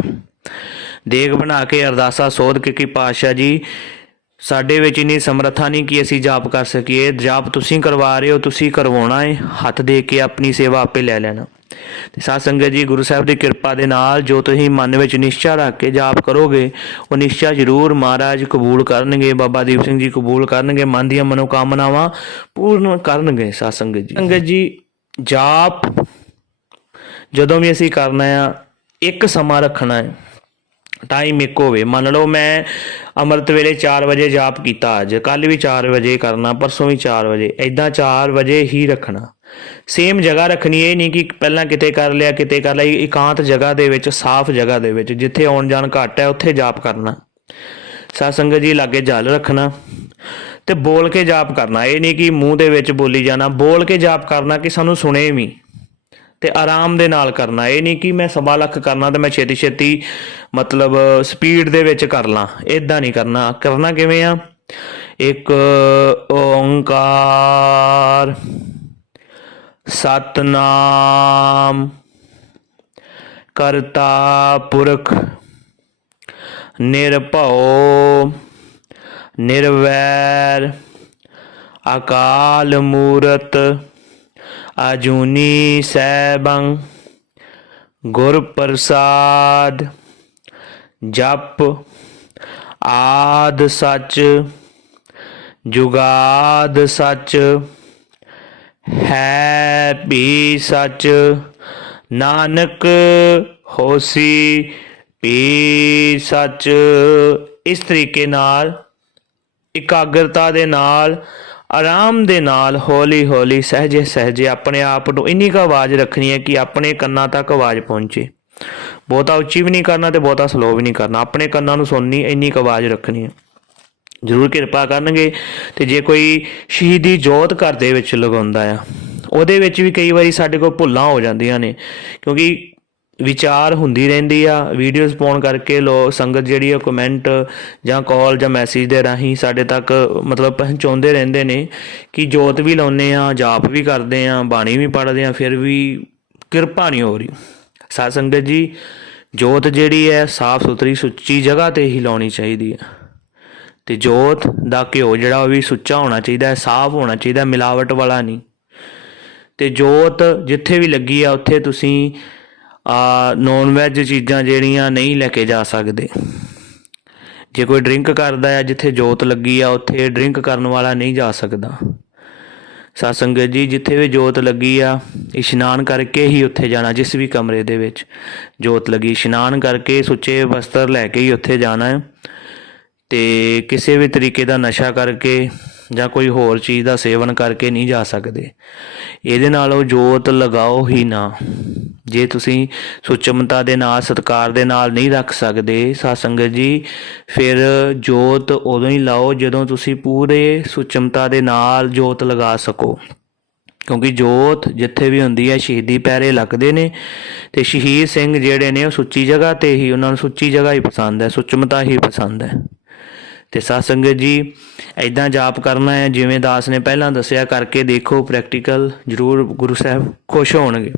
ਦੇਗ ਬਣਾ ਕੇ ਅਰਦਾਸਾ ਸੋਧ ਕੇ ਕਿ ਪਾਤਸ਼ਾਹ ਜੀ ਸਾਡੇ ਵਿੱਚ ਇਨੀ ਸਮਰੱਥਾ ਨਹੀਂ ਕਿ ਅਸੀਂ ਜਾਪ ਕਰ ਸਕੀਏ। ਜਾਪ ਤੁਸੀਂ ਕਰਵਾ ਰਹੇ ਹੋ, ਤੁਸੀਂ ਕਰਵਾਉਣਾ ਹੈ ਹੱਥ ਦੇ ਕੇ ਆਪਣੀ ਸੇਵਾ ਆਪੇ ਲੈ ਲੈਣਾ। ਤੇ ਸਾਧ ਸੰਗਤ ਜੀ, ਗੁਰੂ ਸਾਹਿਬ ਦੀ ਕਿਰਪਾ ਦੇ ਨਾਲ ਜੋ ਤੁਸੀਂ ਮਨ ਵਿੱਚ ਨਿਸ਼ਚਾ ਰੱਖ ਕੇ ਜਾਪ ਕਰੋਗੇ, ਉਹ ਨਿਸ਼ਚਾ ਜ਼ਰੂਰ ਮਹਾਰਾਜ ਕਬੂਲ ਕਰਨਗੇ, ਬਾਬਾ ਦੀਪ ਸਿੰਘ ਜੀ ਕਬੂਲ ਕਰਨਗੇ, ਮਨ ਦੀਆਂ ਮਨੋਕਾਮਨਾਵਾਂ ਪੂਰਨ ਕਰਨਗੇ ਸਾਧ ਸੰਗਤ ਜੀ। ਸੰਗਤ ਜੀ, ਜਾਪ ਜਦੋਂ ਵੀ ਅਸੀਂ ਕਰਨਾ ਆ, ਇੱਕ ਸਮਾਂ ਰੱਖਣਾ ਹੈ ਟਾਈਮ ਇੱਕ ਹੋਵੇ। ਮੰਨ ਲਓ ਮੈਂ ਅੰਮ੍ਰਿਤ ਵੇਲੇ 4 ਵਜੇ ਜਾਪ ਕੀਤਾ ਅੱਜ ਕੱਲ ਵੀ 4 ਵਜੇ ਕਰਨਾ, ਪਰਸੋਂ ਵੀ 4 ਵਜੇ ਐਦਾਂ 4 ਵਜੇ ਹੀ ਰੱਖਣਾ। ਸੇਮ ਜਗ੍ਹਾ ਰੱਖਣੀ ਇਹ ਨਹੀਂ ਕਿ ਪਹਿਲਾਂ ਕਿਤੇ ਕਰ ਲਿਆ, ਕਿਤੇ ਕਰ ਲਿਆ ਇਕਾਂਤ ਜਗ੍ਹਾ ਦੇ ਵਿੱਚ, ਸਾਫ਼ ਜਗ੍ਹਾ ਦੇ ਵਿੱਚ, ਜਿੱਥੇ ਆਉਣ ਜਾਣ ਘੱਟ ਹੈ, ਉੱਥੇ ਜਾਪ ਕਰਨਾ। ਸਾਧ ਜੀ, ਲਾਗੇ ਜਲ ਰੱਖਣਾ ਤੇ ਬੋਲ ਕੇ ਜਾਪ ਕਰਨਾ। ਇਹ ਨਹੀਂ ਕਿ ਮੂੰਹ ਦੇ ਵਿੱਚ ਬੋਲੀ ਜਾਣਾ, ਬੋਲ ਕੇ ਜਾਪ ਕਰਨਾ ਕਿ ਸਾਨੂੰ ਸੁਣੇ ਵੀ। ਤੇ ਆਰਾਮ ਦੇ ਨਾਲ ਕਰਨਾ। ਇਹ ਨਹੀਂ ਕਿ ਮੈਂ ਸਵਾ ਲੱਖ ਕਰਨਾ ਤੇ ਮੈਂ ਛੇਤੀ ਛੇਤੀ ਮਤਲਬ ਸਪੀਡ ਦੇ ਵਿੱਚ ਕਰ ਲਾਂ। ਇਦਾਂ ਨਹੀਂ ਕਰਨਾ। ਕਰਨਾ ਕਿਵੇਂ ਆ? ਇੱਕ ਓੰਕਾਰ, ਸਤਨਾਮ, ਕਰਤਾ ਪੁਰਖ, ਨਿਰਭਉ, ਨਿਰਵੈਰ, ਅਕਾਲ ਮੂਰਤ ਅਜੂਨੀ ਸੈਭੰ ਗੁਰ ਪ੍ਰਸਾਦ, ਜਪ ਆਦ ਸੱਚ, ਜੁਗਾਦ ਸੱਚ, ਹੈ ਵੀ ਸੱਚ, ਨਾਨਕ ਹੋਸੀ ਵੀ ਸੱਚ। ਇਸ ਤਰੀਕੇ ਨਾਲ, ਇਕਾਗਰਤਾ ਦੇ ਨਾਲ ਆਰਾਮ ਦੇ ਨਾਲ ਹੌਲੀ ਹੌਲੀ ਸਹਜੇ ਸਹਜੇ ਆਪਣੇ ਆਪ ਨੂੰ ਇੰਨੀ ਕੁ ਆਵਾਜ਼ ਰੱਖਣੀ ਹੈ ਕਿ ਆਪਣੇ ਕੰਨਾਂ ਤੱਕ ਆਵਾਜ਼ ਪਹੁੰਚੇ। ਬਹੁਤਾ ਉੱਚੀ ਵੀ ਨਹੀਂ ਕਰਨਾ ਤੇ ਬਹੁਤਾ ਸਲੋ ਵੀ ਨਹੀਂ ਕਰਨਾ। ਆਪਣੇ ਕੰਨਾਂ ਨੂੰ ਸੁਣਨੀ, ਇੰਨੀ ਕੁ ਆਵਾਜ਼ ਰੱਖਣੀ ਹੈ। ਜ਼ਰੂਰ ਕਿਰਪਾ ਕਰਨਗੇ ਤੇ ਜੇ ਕੋਈ ਸ਼ਹੀਦੀ ਜੋਤ ਘਰ ਦੇ ਵਿੱਚ ਲਗਾਉਂਦਾ ਆ, ਉਹਦੇ ਵਿੱਚ ਵੀ ਕਈ ਵਾਰੀ ਸਾਡੇ ਕੋਲ ਭੁੱਲਾਂ ਹੋ ਜਾਂਦੀਆਂ ਨੇ, ਕਿਉਂਕਿ ਵਿਚਾਰ ਹੁੰਦੀ ਰਹਿੰਦੀ ਆ ਵੀਡੀਓਜ਼ ਪਾਉਣ ਕਰਕੇ ਲੋ, ਸੰਗਤ ਜਿਹੜੀ ਆ ਕਮੈਂਟ ਜਾਂ ਕਾਲ ਜਾਂ ਮੈਸੇਜ ਦੇ ਰਾਹੀਂ ਸਾਡੇ ਤੱਕ ਮਤਲਬ ਪਹੁੰਚਾਉਂਦੇ ਰਹਿੰਦੇ ਨੇ ਕਿ ਜੋਤ ਵੀ ਲਾਉਨੇ ਆ, ਜਾਪ ਵੀ ਕਰਦੇ ਆ, ਬਾਣੀ ਵੀ ਪੜ੍ਹਦੇ ਆ, ਫਿਰ ਵੀ ਕਿਰਪਾ ਨਹੀਂ ਹੋ ਰਹੀ। ਸਾਧ ਸੰਗਤ ਜੀ, ਜੋਤ ਜਿਹੜੀ ਹੈ ਸਾਫ਼ ਸੁਥਰੀ, ਸੁੱਚੀ ਜਗ੍ਹਾ ਤੇ ਹੀ ਲਾਉਣੀ ਚਾਹੀਦੀ ਹੈ ਤੇ ਜੋਤ ਦਾ ਘਿਓ ਜਿਹੜਾ ਉਹ ਵੀ ਸੁੱਚਾ ਹੋਣਾ ਚਾਹੀਦਾ ਹੈ ਸਾਫ਼ ਹੋਣਾ ਚਾਹੀਦਾ, ਮਿਲਾਵਟ ਵਾਲਾ ਨਹੀਂ ਤੇ ਜੋਤ ਜਿੱਥੇ ਵੀ ਲੱਗੀ ਆ, ਉੱਥੇ ਤੁਸੀਂ ਆ ਨੌਨ ਵੈਜ ਚੀਜ਼ਾਂ ਜਿਹੜੀਆਂ ਨਹੀਂ ਲੈ ਕੇ ਜਾ ਸਕਦੇ। ਜੇ ਕੋਈ ਡਰਿੰਕ ਕਰਦਾ ਹੈ, ਜਿੱਥੇ ਜੋਤ ਲੱਗੀ ਆ, ਉੱਥੇ ਡਰਿੰਕ ਕਰਨ ਵਾਲਾ ਨਹੀਂ ਜਾ ਸਕਦਾ। ਸਾਧ ਜੀ, ਜਿੱਥੇ ਵੀ ਜੋਤ ਲੱਗੀ ਆ, ਇਸ਼ਨਾਨ ਕਰਕੇ ਹੀ ਉੱਥੇ ਜਾਣਾ, ਜਿਸ ਵੀ ਕਮਰੇ ਦੇ ਵਿੱਚ ਜੋਤ ਲੱਗੀ। ਇਸ਼ਨਾਨ ਕਰਕੇ ਸੁੱਚੇ ਵਸਤਰ ਲੈ ਕੇ ਹੀ ਉੱਥੇ ਜਾਣਾ ਹੈ ਤੇ ਕਿਸੇ ਵੀ ਤਰੀਕੇ ਦਾ ਨਸ਼ਾ ਕਰਕੇ ਜਾਂ ਕੋਈ ਹੋਰ ਚੀਜ਼ ਦਾ ਸੇਵਨ ਕਰਕੇ ਨਹੀਂ ਜਾ ਸਕਦੇ। ਇਹਦੇ ਨਾਲੋਂ ਜੋਤ ਲਗਾਓ ਹੀ ਨਾ। ਜੇ ਤੁਸੀਂ ਸੁਚਮਤਾ ਦੇ ਨਾਲ, ਸਤਕਾਰ ਦੇ ਨਾਲ ਨਹੀਂ ਰੱਖ ਸਕਦੇ, ਸਾਧ ਜੀ, ਫਿਰ ਜੋਤ ਉਦੋਂ ਹੀ ਲਾਓ ਜਦੋਂ ਤੁਸੀਂ ਪੂਰੇ ਸੁਚਮਤਾ ਦੇ ਨਾਲ ਜੋਤ ਲਗਾ ਸਕੋ। ਕਿਉਂਕਿ ਜੋਤ ਜਿੱਥੇ ਵੀ ਹੁੰਦੀ ਹੈ, ਸ਼ਹੀਦੀ ਪੈਰੇ ਲੱਗਦੇ ਨੇ ਤੇ ਸ਼ਹੀਦ ਸਿੰਘ ਜਿਹੜੇ ਨੇ ਉਹ ਸੁੱਚੀ ਜਗ੍ਹਾ ਤੇ ਹੀ ਉਹਨਾਂ ਨੂੰ ਸੁੱਚੀ ਜਗ੍ਹਾ ਹੀ ਪਸੰਦ ਹੈ, ਸੁਚਮਤਾ ਹੀ ਪਸੰਦ ਹੈ। ਤੇ ਸਾਧ ਸੰਗਤ ਜੀ ਐਦਾਂ ਜਾਪ ਕਰਨਾ ਹੈ, ਜਿਵੇਂ ਦਾਸ ਨੇ ਪਹਿਲਾਂ ਦੱਸਿਆ, ਕਰਕੇ ਦੇਖੋ ਪ੍ਰੈਕਟੀਕਲ ਜ਼ਰੂਰ ਗੁਰੂ ਸਾਹਿਬ ਖੁਸ਼ ਹੋਣਗੇ।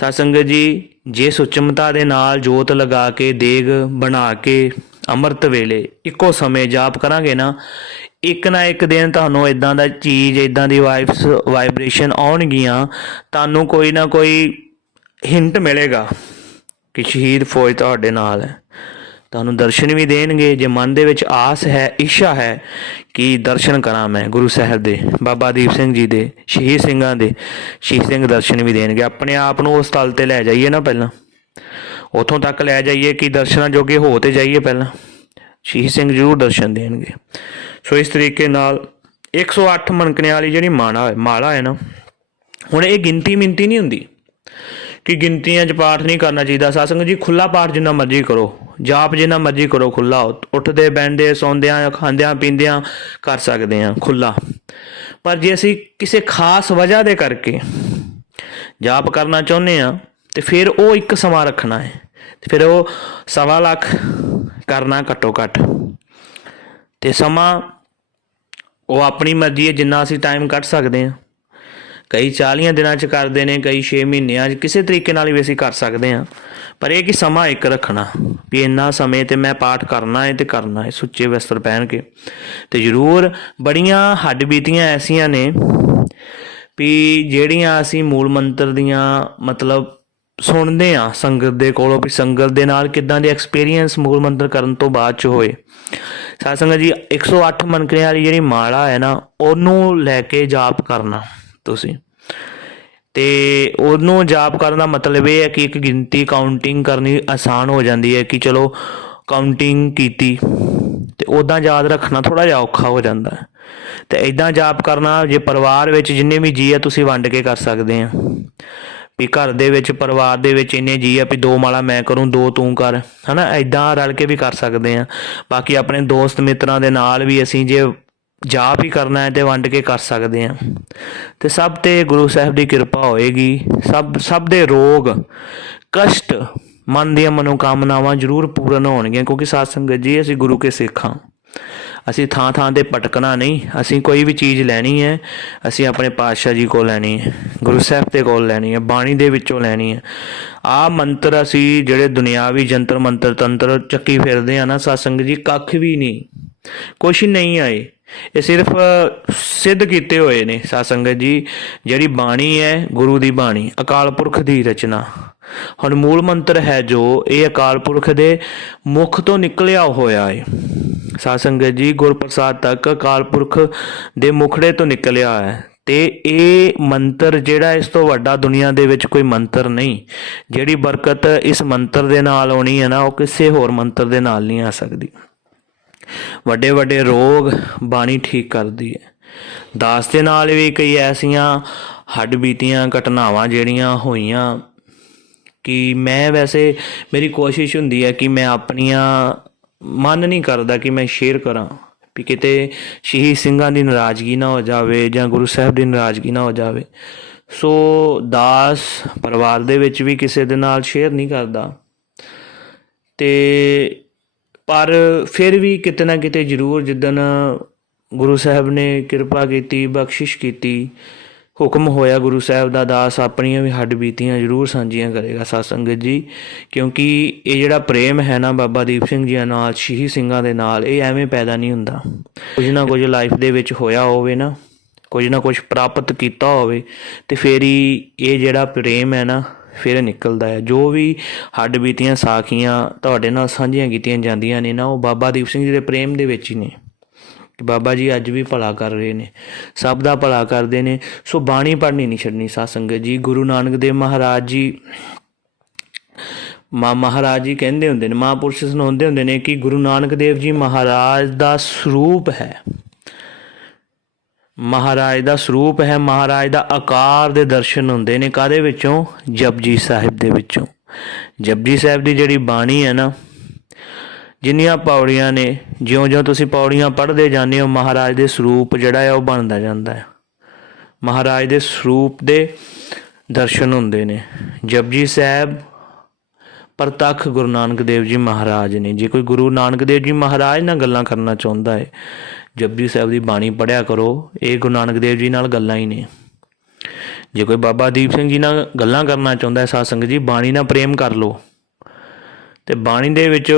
ਸਾਧ ਸੰਗਤ ਜੀ, ਜੇ ਸੁਚਮਤਾ ਦੇ ਨਾਲ ਜੋਤ ਲਗਾ ਕੇ, ਦੇਗ ਬਣਾ ਕੇ, ਅੰਮ੍ਰਿਤ ਵੇਲੇ ਇੱਕੋ ਸਮੇਂ ਜਾਪ ਕਰਾਂਗੇ ਨਾ, ਇੱਕ ਨਾ ਇੱਕ ਦਿਨ ਤੁਹਾਨੂੰ ਇਦਾਂ ਦਾ ਚੀਜ਼ ਇਦਾਂ ਦੀ ਵਾਈਬਸ ਵਾਈਬ੍ਰੇਸ਼ਨ ਆਉਣਗੀਆਂ, ਤੁਹਾਨੂੰ ਕੋਈ ਨਾ ਕੋਈ ਹਿੰਟ ਮਿਲੇਗਾ ਕਿ ਸ਼ਹੀਦ ਫੌਜ ਤੁਹਾਡੇ ਨਾਲ ਹੈ। ਤੁਹਾਨੂੰ ਦਰਸ਼ਨ ਵੀ ਦੇਣਗੇ। ਜੇ ਮਨ ਦੇ ਵਿੱਚ ਆਸ ਹੈ, ਇੱਛਾ ਹੈ ਕਿ ਦਰਸ਼ਨ ਕਰਾਂ ਮੈਂ ਗੁਰੂ ਸਾਹਿਬ ਦੇ, ਬਾਬਾ ਦੀਪ ਸਿੰਘ ਜੀ ਦੇ, ਸ਼ਹੀਦ ਸਿੰਘਾਂ ਦੇ, ਸ਼ਹੀਦ ਸਿੰਘ ਦਰਸ਼ਨ ਵੀ ਦੇਣਗੇ। ਆਪਣੇ ਆਪ ਨੂੰ ਉਸ ਤਲ ਤੇ ਲੈ ਜਾਈਏ ਨਾ ਪਹਿਲਾਂ। ਉਥੋਂ ਤੱਕ ਲੈ ਜਾਈਏ ਕਿ ਦਰਸ਼ਨਾਂ ਜੋਗੇ ਹੋ ਤੇ ਜਾਈਏ ਪਹਿਲਾਂ। ਸ਼ਹੀਦ ਸਿੰਘ ਜ਼ਰੂਰ ਦਰਸ਼ਨ ਦੇਣਗੇ। ਸੋ ਇਸ ਤਰੀਕੇ ਨਾਲ 108 ਮਣਕਣੇ ਵਾਲੀ ਜਿਹੜੀ ਮਾਲਾ ਹੈ ਮਾਲਾ ਹੈ ਨਾ, ਹੁਣ ਇਹ ਗਿਣਤੀ ਮਿੰਤੀ ਨਹੀਂ ਹੁੰਦੀ ਕਿ ਗਿਣਤੀਆਂ 'ਚ ਪਾਠ ਨਹੀਂ ਕਰਨਾ ਚਾਹੀਦਾ। ਸਾਸੰਗ ਜੀ ਖੁੱਲਾ ਪਾਠ ਜਿੰਨਾ ਮਰਜ਼ੀ ਕਰੋ। ਜਾਪ ਜਿੰਨਾ ਮਰਜ਼ੀ ਕਰੋ ਖੁੱਲਾ ਉੱਠਦੇ ਬੈਠਦੇ ਸੌਂਦਿਆਂ, ਖਾਂਦਿਆਂ, ਪੀਂਦਿਆਂ ਕਰ ਸਕਦੇ ਆ ਖੁੱਲਾ ਪਰ ਜੇ ਅਸੀਂ ਕਿਸੇ ਖਾਸ ਵਜ੍ਹਾ ਦੇ ਕਰਕੇ ਜਾਪ ਕਰਨਾ ਚਾਹੁੰਦੇ ਆ ਤੇ ਫਿਰ ਉਹ ਇੱਕ ਸਮਾਂ ਰੱਖਣਾ ਹੈ। ਤੇ ਫਿਰ ਉਹ ਸਵਾ ਲੱਖ ਕਰਨਾ ਘੱਟੋ ਘੱਟ ਤੇ ਸਮਾਂ ਉਹ ਆਪਣੀ ਮਰਜ਼ੀ ਹੈ, ਜਿੰਨਾ ਅਸੀਂ ਟਾਈਮ ਕੱਢ ਸਕਦੇ ਹਾਂ। ਕਈ 40 ਦਿਨਾਂ ਚ ਕਰਦੇ ਨੇ, ਕਈ 6 ਮਹੀਨਿਆਂ ਚ, ਕਿਸੇ ਤਰੀਕੇ ਨਾਲ ਵੀ ਅਸੀਂ ਕਰ ਸਕਦੇ ਹਾਂ। ਪਰ ਇਹ ਕਿ ਸਮਾਂ ਇੱਕ ਰੱਖਣਾ, ਵੀ ਇੰਨਾ ਸਮੇਂ ਤੇ ਮੈਂ ਪਾਠ ਕਰਨਾ ਹੈ ਤੇ ਕਰਨਾ ਹੈ ਸੁੱਚੇ ਵਸਤਰ ਪਹਿਨ ਕੇ। ਤੇ ਜ਼ਰੂਰ ਬੜੀਆਂ ਹੱਡ ਬੀਤੀਆਂ ਐਸੀਆਂ ਨੇ ਵੀ ਜਿਹੜੀਆਂ ਅਸੀਂ ਮੂਲ ਮੰਤਰ ਦੀਆਂ ਮਤਲਬ ਸੁਣਦੇ ਆ ਸੰਗਤ ਦੇ ਕੋਲੋਂ, ਵੀ ਸੰਗਤ ਦੇ ਨਾਲ ਕਿਦਾਂ ਦੇ ਐਕਸਪੀਰੀਅੰਸ ਮੂਲ ਮੰਤਰ ਕਰਨ ਤੋਂ ਬਾਅਦ ਚ ਹੋਏ। ਸਾਧ ਸੰਗਤ ਜੀ 108 ਮਨਕਰੇ ਵਾਲੀ ਜਿਹੜੀ ਮਾਲਾ ਹੈ ਨਾ, ਉਹਨੂੰ ਲੈ ਕੇ ਜਾਪ ਕਰਨਾ ਤੁਸੀਂ। ਤੇ ਉਹਨੂੰ ਜਾਪ ਕਰਨ ਦਾ ਮਤਲਬ ਇਹ ਹੈ ਕਿ ਇੱਕ ਗਿਣਤੀ ਕਾਊਂਟਿੰਗ ਕਰਨੀ ਆਸਾਨ ਹੋ ਜਾਂਦੀ ਹੈ ਕਿ ਚਲੋ ਕਾਊਂਟਿੰਗ ਕੀਤੀ ਤੇ ਉਦਾਂ ਯਾਦ ਰੱਖਣਾ ਥੋੜਾ ਜਿਹਾ ਔਖਾ ਹੋ ਜਾਂਦਾ ਹੈ। ਤੇ ਇਦਾਂ ਜਾਪ ਕਰਨਾ ਜੇ ਪਰਿਵਾਰ ਵਿੱਚ ਜਿੰਨੇ ਵੀ ਜੀ ਆ ਤੁਸੀਂ ਵੰਡ ਕੇ ਕਰ ਸਕਦੇ ਆ। ਵੀ ਘਰ ਦੇ ਵਿੱਚ ਪਰਿਵਾਰ ਦੇ ਵਿੱਚ ਇੰਨੇ ਜੀ ਆ ਵੀ ਦੋ ਮਾਲਾ ਮੈਂ ਕਰੂੰ, ਦੋ ਤੂੰ ਕਰ, ਹਨਾ? ਐਦਾਂ ਰਲ ਕੇ ਵੀ ਕਰ ਸਕਦੇ ਆ। ਬਾਕੀ ਆਪਣੇ ਦੋਸਤ ਮਿੱਤਰਾਂ ਦੇ ਨਾਲ ਵੀ ਅਸੀਂ ਜੇ ਜਾ ਹੀ ਕਰਨਾ ਹੈ ਤੇ ਵੰਡ ਕੇ ਕਰ ਸਕਦੇ ਆ ਤੇ ਸਭ ਤੇ ਗੁਰੂ ਸਾਹਿਬ ਦੀ ਕਿਰਪਾ ਹੋਏਗੀ। ਸਭ ਸਭ ਦੇ ਰੋਗ, ਕਸ਼ਟ, ਮਨ ਦੀਆਂ ਮਨੋਕਾਮਨਾਵਾਂ ਜ਼ਰੂਰ ਪੂਰਨ ਹੋਣਗੀਆਂ, ਕਿਉਂਕਿ ਸਾਧ ਸੰਗਤ ਜੀ, ਅਸੀਂ ਗੁਰੂ ਕੇ ਸਿੱਖ। ਹਾਂ ਅਸੀਂ ਥਾਂ ਥਾਂ ਤੇ ਭਟਕਣਾ ਨਹੀਂ, ਅਸੀਂ ਕੋਈ ਵੀ ਚੀਜ਼ ਲੈਣੀ ਹੈ, ਅਸੀਂ ਆਪਣੇ ਪਾਤਸ਼ਾਹ ਜੀ ਕੋਲ ਲੈਣੀ ਹੈ, ਗੁਰੂ ਸਾਹਿਬ ਦੇ ਕੋਲ ਲੈਣੀ ਹੈ, ਬਾਣੀ ਦੇ ਵਿੱਚੋਂ ਲੈਣੀ ਹੈ। ਆ ਮੰਤਰ ਅਸੀਂ ਜਿਹੜੇ ਦੁਨਿਆਵੀ ਜੰਤਰ ਮੰਤਰ ਤੰਤਰ ਚੱਕੀ ਫਿਰਦੇ ਆ ਨਾ, ਸਾਧ ਸੰਗਤ ਜੀ, ਕੱਖ ਵੀ ਨਹੀਂ। ਕੁਛ ਨਹੀਂ ਆਏ। ਇਹ ਸਿਰਫ ਸਿੱਧ ਕੀਤੇ ਹੋਏ ਨੇ ਸਾਧ ਸੰਗਤ ਜੀ, ਜਿਹੜੀ ਬਾਣੀ ਹੈ, ਗੁਰੂ ਦੀ ਬਾਣੀ, ਅਕਾਲ ਪੁਰਖ ਦੀ ਰਚਨਾ। ਹੁਣ ਮੂਲ ਮੰਤਰ ਹੈ ਜੋ, ਇਹ ਅਕਾਲ ਪੁਰਖ ਦੇ ਮੁਖ ਤੋਂ ਨਿਕਲਿਆ ਹੋਇਆ ਹੈ ਸਾਧ ਸੰਗਤ ਜੀ, ਗੁਰਪ੍ਰਸਾਦ ਤੱਕ ਅਕਾਲ ਪੁਰਖ ਦੇ ਮੁਖੜੇ ਤੋਂ ਨਿਕਲਿਆ ਹੈ। ਤੇ ਇਹ ਮੰਤਰ ਜਿਹੜਾ ਇਸ ਤੋਂ ਵੱਡਾ ਦੁਨੀਆ ਦੇ ਵਿੱਚ ਕੋਈ ਮੰਤਰ ਨਹੀਂ, ਜਿਹੜੀ ਬਰਕਤ ਇਸ ਮੰਤਰ ਦੇ ਨਾਲ ਆਉਣੀ ਹੈ ਨਾ, ਉਹ ਕਿਸੇ ਹੋਰ ਮੰਤਰ ਦੇ ਨਾਲ ਨਹੀਂ ਆ ਸਕਦੀ। ਵੱਡੇ ਵੱਡੇ ਰੋਗ ਬਾਣੀ ਠੀਕ ਕਰਦੀ ਹੈ। ਦਾਸ ਦੇ ਨਾਲ ਵੀ ਕਈ ਐਸੀਆਂ ਹੱਡ ਬੀਤੀਆਂ ਘਟਨਾਵਾਂ ਜਿਹੜੀਆਂ ਹੋਈਆਂ ਕਿ ਮੈਂ ਵੈਸੇ, ਮੇਰੀ ਕੋਸ਼ਿਸ਼ ਹੁੰਦੀ ਹੈ ਕਿ ਮੈਂ ਆਪਣੀਆਂ, ਮਨ ਨਹੀਂ ਕਰਦਾ ਕਿ ਮੈਂ ਸ਼ੇਅਰ ਕਰਾਂ ਵੀ ਕਿਤੇ ਸ਼ਹੀਦ ਸਿੰਘਾਂ ਦੀ ਨਾਰਾਜ਼ਗੀ ਨਾ ਹੋ ਜਾਵੇ ਜਾਂ ਗੁਰੂ ਸਾਹਿਬ ਦੀ ਨਾਰਾਜ਼ਗੀ ਨਾ ਹੋ ਜਾਵੇ। ਸੋ ਦਾਸ ਪਰਿਵਾਰ ਦੇ ਵਿੱਚ ਵੀ ਕਿਸੇ ਦੇ ਨਾਲ ਸ਼ੇਅਰ ਨਹੀਂ ਕਰਦਾ। ਤੇ ਪਰ ਫਿਰ ਵੀ ਕਿਤੇ ਨਾ ਕਿਤੇ ਜ਼ਰੂਰ ਜਿੱਦਨ ਗੁਰੂ ਸਾਹਿਬ ਨੇ ਕਿਰਪਾ ਕੀਤੀ, ਬਖਸ਼ਿਸ਼ ਕੀਤੀ, ਹੁਕਮ ਹੋਇਆ ਗੁਰੂ ਸਾਹਿਬ ਦਾ, ਦਾਸ ਆਪਣੀਆਂ ਵੀ ਹੱਡ ਬੀਤੀਆਂ, ਜ਼ਰੂਰ ਸਾਂਝੀਆਂ ਕਰੇਗਾ ਸਾਧ ਸੰਗਤ ਜੀ। ਕਿਉਂਕਿ ਇਹ ਜਿਹੜਾ ਪ੍ਰੇਮ ਹੈ ਨਾ ਬਾਬਾ ਦੀਪ ਸਿੰਘ ਜੀ ਨਾਲ ਸ਼ਹੀਦ ਸਿੰਘਾਂ ਦੇ ਨਾਲ, ਇਹ ਐਵੇਂ ਪੈਦਾ ਨਹੀਂ ਹੁੰਦਾ। ਕੁਝ ਨਾ ਕੁਝ ਲਾਈਫ ਦੇ ਵਿੱਚ ਹੋਇਆ ਹੋਵੇ ਨਾ, ਕੁਝ ਨਾ ਕੁਝ ਪ੍ਰਾਪਤ ਕੀਤਾ ਹੋਵੇ, ਤੇ ਫੇਰ ਹੀ ਇਹ ਜਿਹੜਾ ਪ੍ਰੇਮ ਹੈ ਨਾ ਫਿਰ ਨਿਕਲਦਾ ਹੈ। ਜੋ ਵੀ ਹੱਡ ਬੀਤੀਆਂ, ਸਾਖੀਆਂ ਤੁਹਾਡੇ ਨਾਲ ਸਾਂਝੀਆਂ ਕੀਤੀਆਂ ਜਾਂਦੀਆਂ ਨੇ ਨਾ, ਉਹ ਬਾਬਾ ਦੀਪ ਸਿੰਘ ਜੀ ਦੇ ਪ੍ਰੇਮ ਦੇ ਵਿੱਚ ਹੀ ਨੇ। ਕਿ ਬਾਬਾ ਜੀ ਅੱਜ ਵੀ ਭਲਾ ਕਰ ਰਹੇ ਨੇ। ਸਭ ਦਾ ਭਲਾ ਕਰਦੇ ਨੇ। ਸੋ ਬਾਣੀ ਪੜ੍ਹਨੀ ਨਹੀਂ ਛੱਡਣੀ ਸਾਧ ਸੰਗਤ ਜੀ। ਗੁਰੂ ਨਾਨਕ ਦੇਵ ਮਹਾਰਾਜ ਜੀ, ਮਾ ਮਹਾਰਾਜ ਜੀ ਕਹਿੰਦੇ ਹੁੰਦੇ ਨੇ, ਮਹਾਂਪੁਰਸ਼ ਸੁਣਾਉਂਦੇ ਹੁੰਦੇ ਨੇ ਕਿ ਗੁਰੂ ਨਾਨਕ ਦੇਵ ਜੀ ਮਹਾਰਾਜ ਦਾ ਸਰੂਪ ਹੈ। ਮਹਾਰਾਜ ਦਾ ਸਰੂਪ ਹੈ, ਮਹਾਰਾਜ ਦਾ ਆਕਾਰ ਦੇ ਦਰਸ਼ਨ ਹੁੰਦੇ ਨੇ ਕਾਦੇ ਵਿੱਚੋਂ? ਜਪਜੀ ਸਾਹਿਬ ਦੇ ਵਿੱਚੋਂ। ਜਪਜੀ ਸਾਹਿਬ ਦੀ ਜਿਹੜੀ ਬਾਣੀ ਹੈ ਨਾ, ਜਿੰਨੀਆਂ ਪੌੜੀਆਂ ਨੇ, ਜਿਉਂ-ਜਿਉਂ ਤੁਸੀਂ ਪੌੜੀਆਂ ਪੜ੍ਹਦੇ ਜਾਂਦੇ ਹੋ, ਮਹਾਰਾਜ ਦੇ ਸਰੂਪ ਜਿਹੜਾ ਹੈ ਉਹ ਬਣਦਾ ਜਾਂਦਾ ਹੈ। ਮਹਾਰਾਜ ਦੇ ਸਰੂਪ ਦੇ ਦਰਸ਼ਨ ਹੁੰਦੇ ਨੇ। ਜਪਜੀ ਸਾਹਿਬ ਪ੍ਰਤੱਖ ਗੁਰੂ ਨਾਨਕ ਦੇਵ ਜੀ ਮਹਾਰਾਜ ਨੇ। ਜੇ ਕੋਈ ਗੁਰੂ ਨਾਨਕ ਦੇਵ ਜੀ ਮਹਾਰਾਜ ਨਾਲ ਗੱਲਾਂ ਕਰਨਾ ਚਾਹੁੰਦਾ ਹੈ ਜਪਜੀ ਸਾਹਿਬ ਦੀ ਬਾਣੀ ਪੜਿਆ ਕਰੋ, ਇਹ ਗੁਰੂ ਨਾਨਕ ਦੇਵ ਜੀ ਨਾਲ ਗੱਲਾਂ ਹੀ ਨੇ। ਜੇ ਕੋਈ ਬਾਬਾ ਦੀਪ ਸਿੰਘ ਜੀ ਨਾਲ ਗੱਲਾਂ ਕਰਨਾ ਚਾਹੁੰਦਾ ਹੈ, ਸਾਧ ਸੰਗਤ ਜੀ, ਬਾਣੀ ਨਾਲ ਪ੍ਰੇਮ ਕਰ ਲਓ। ਤੇ ਬਾਣੀ ਦੇ ਵਿੱਚ